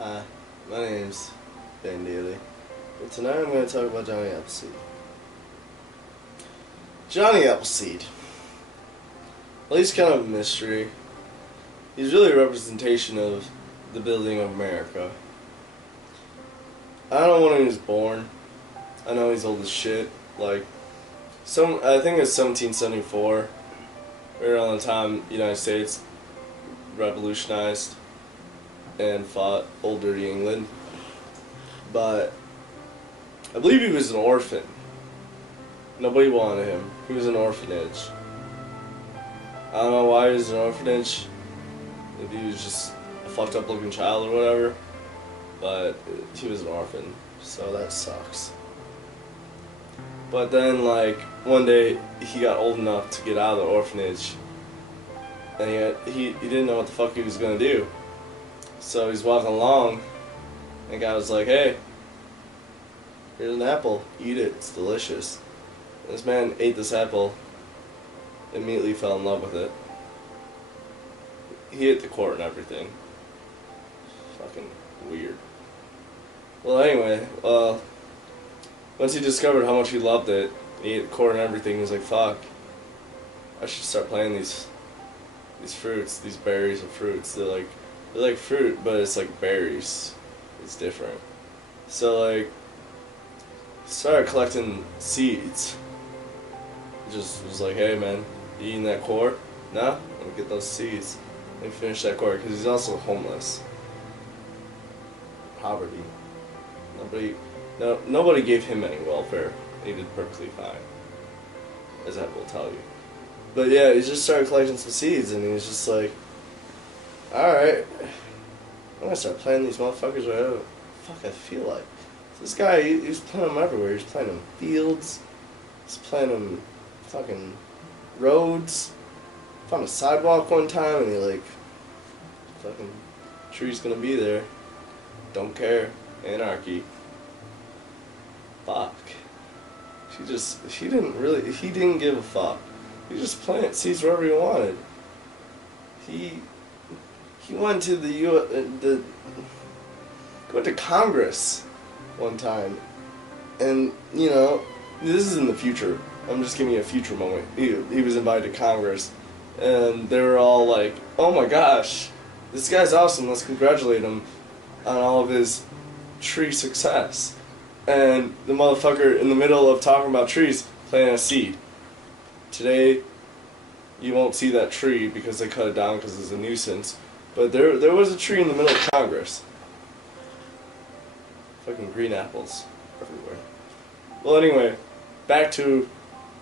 Hi, my name's dailey, and tonight I'm going to talk about Johnny Appleseed. Johnny Appleseed. Well, he's kind of a mystery. He's really a representation of the building of America. I don't know when he was born. I know he's old as shit. I think it's 1774, right around the time the United States revolutionized and fought old dirty England. But I believe he was an orphan. Nobody wanted him. He was an orphanage. I don't know why he was an orphanage. If he was just a fucked up looking child or whatever. But he was an orphan, so that sucks. But then, one day, he got old enough to get out of the orphanage. And he didn't know what the fuck he was gonna do. So he's walking along, and the guy was like, "Hey, here's an apple. Eat it. It's delicious." And this man ate this apple, immediately fell in love with it. He hit the court and everything. Fucking weird. Well, anyway, once he discovered how much he loved it, he ate the court and everything, he was like, "Fuck, I should start planting these fruits, these berries and fruits. They're like fruit, but it's like berries. It's different." So started collecting seeds. He just was like, "Hey man, you eating that core? Nah, I'm gonna get those seeds and finish that core," because he's also homeless. Poverty. Nobody gave him any welfare. He did perfectly fine, as that will tell you. But yeah, he just started collecting some seeds, and he was just like, "Alright, I'm gonna start planting these motherfuckers wherever the fuck I feel like." So this guy, he's planting them everywhere. He's planting them fields, he's planting them fucking roads. Found a sidewalk one time, and he fucking tree's gonna be there. Don't care. Anarchy. Fuck. He didn't give a fuck. He just planted seeds wherever he wanted. He went to went to Congress one time, and this is in the future. I'm just giving you a future moment. He was invited to Congress, and they were all like, "Oh my gosh, this guy's awesome. Let's congratulate him on all of his tree success." And the motherfucker, in the middle of talking about trees, planted a seed. Today, you won't see that tree because they cut it down because it's a nuisance. But there was a tree in the middle of Congress. Fucking green apples everywhere. Well, anyway, back to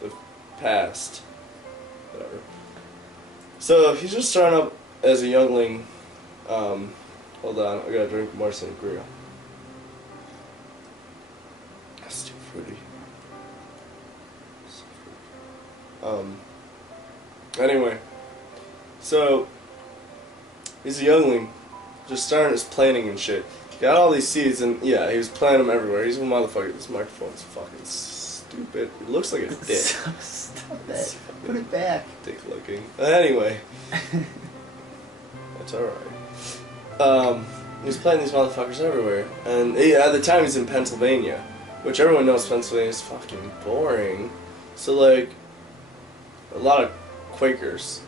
the past. Whatever. So he's just starting up as a youngling. Hold on, I gotta drink more sangria. That's too fruity. Anyway, so he's a youngling, just starting his planting and shit. Got all these seeds, and yeah, he was planting them everywhere. He's a motherfucker. This microphone's fucking stupid. It looks like a dick. Stop that. Put it back. Dick looking. Anyway, that's alright. He was planting these motherfuckers everywhere, and at the time he's in Pennsylvania, which everyone knows Pennsylvania is fucking boring. So a lot of Quakers.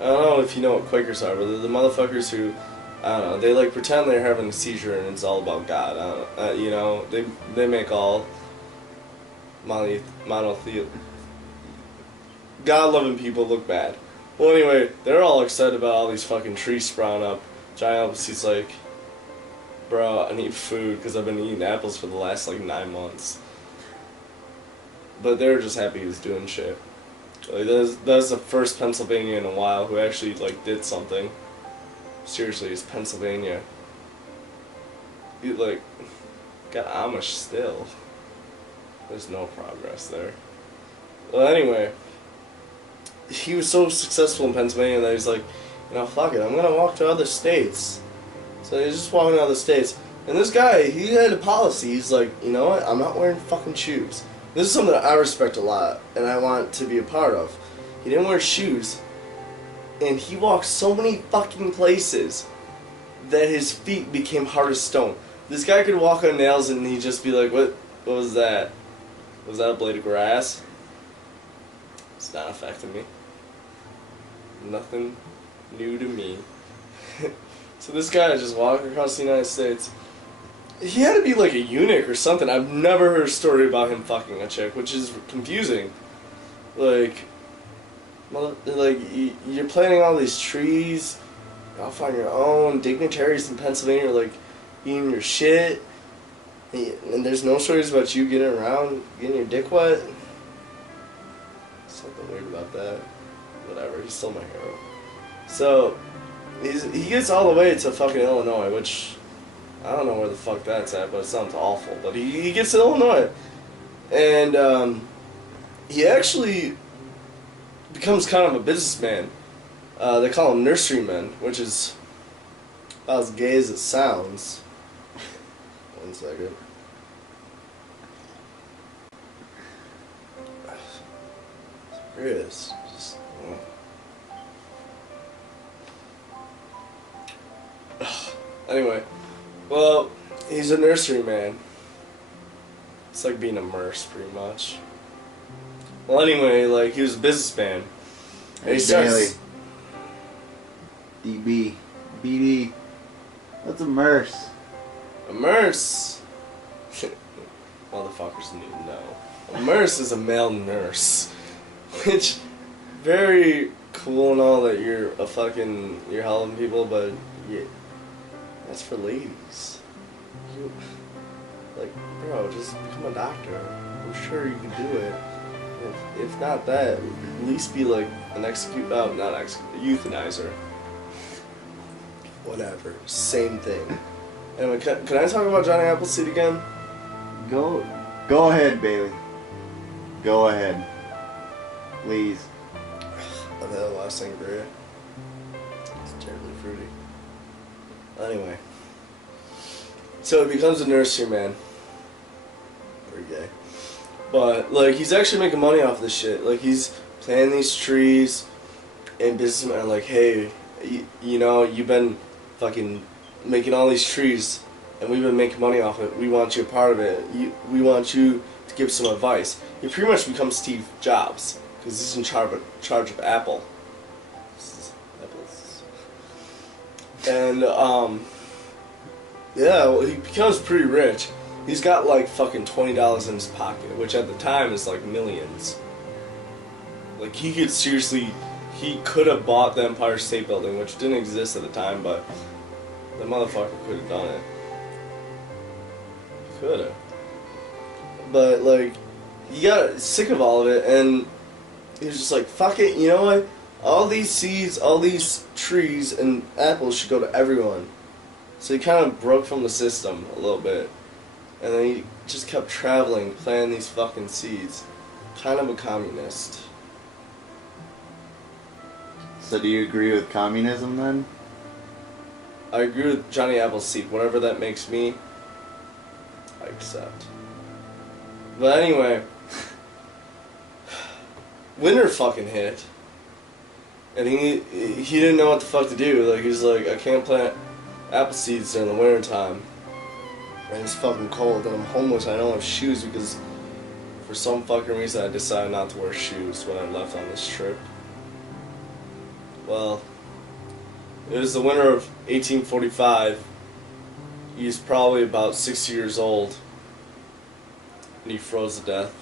I don't know if you know what Quakers are, but they're the motherfuckers who, I don't know, they pretend they're having a seizure and it's all about God. I don't know, they make all monotheistic, God-loving people look bad. Well, anyway, they're all excited about all these fucking trees sprouting up. Johnny Appleseed's like, "Bro, I need food because I've been eating apples for the last 9 months." But they were just happy he was doing shit. That was the first Pennsylvania in a while who actually did something. Seriously, it's Pennsylvania. You got Amish still. There's no progress there. Well, anyway, he was so successful in Pennsylvania that he's like, fuck it, I'm gonna walk to other states. So he's just walking to other states. And this guy, he had a policy. He's like, "You know what? I'm not wearing fucking shoes." This is something that I respect a lot, and I want to be a part of. He didn't wear shoes, and he walked so many fucking places that his feet became hard as stone. This guy could walk on nails and he'd just be like, what was that? Was that a blade of grass? It's not affecting me. Nothing new to me. So this guy just walking across the United States. He had to be like a eunuch or something. I've never heard a story about him fucking a chick, which is confusing. Like, you're planting all these trees off on your own. Dignitaries in Pennsylvania are like eating your shit, and there's no stories about you getting around, getting your dick wet. Something weird about that. Whatever, he's still my hero. So, he gets all the way to fucking Illinois, which I don't know where the fuck that's at, but it sounds awful. But he gets to Illinois, and he actually becomes kind of a businessman. They call him nurseryman, which is about as gay as it sounds. One second. Chris, just, anyway, well, he's a nurseryman. It's like being a nurse, pretty much. Well, anyway, like, he was a businessman. And he starts... DB. BD. What's a nurse? A nurse? Motherfuckers need to know. A nurse is a male nurse. Which, very cool and all that you're helping people, but yeah, that's for ladies. Like, bro, just become a doctor. I'm sure you can do it. If not that, at least be like an euthanizer. Whatever, same thing. Anyway, can I talk about Johnny Appleseed again? Go ahead, Bailey. Go ahead. Please. I've had a lot of sangria. It's terribly fruity. Anyway. So he becomes a nurseryman. Pretty gay. But, like, he's actually making money off this shit. Like, he's planting these trees, and businessmen are like, hey, you know, you've been fucking making all these trees, and we've been making money off it. We want you a part of it. We want you to give some advice. He pretty much becomes Steve Jobs, because he's in charge of Apple. And, yeah, well, he becomes pretty rich. He's got like fucking $20 in his pocket, which at the time is like millions. Like he could have bought the Empire State Building, which didn't exist at the time, but the motherfucker could have done it. Could have. But like, he got sick of all of it, and he was just like, fuck it, you know what? All these seeds, all these trees and apples should go to everyone. So he kind of broke from the system a little bit. And then he just kept traveling, planting these fucking seeds. Kind of a communist. So do you agree with communism then? I agree with Johnny Appleseed. Whatever that makes me, I accept. But anyway, winter fucking hit. And he didn't know what the fuck to do. Like, he was like, I can't plant apple seeds during the winter time. And it's fucking cold, and I'm homeless, and I don't have shoes because for some fucking reason I decided not to wear shoes when I left on this trip. Well, it was the winter of 1845. He's probably about 60 years old, and he froze to death.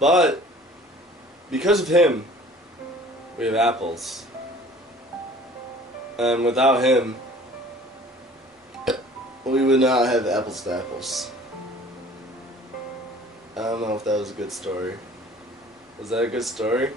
But, because of him, we have apples. And without him, we would not have apples to apples. I don't know if that was a good story. Was that a good story?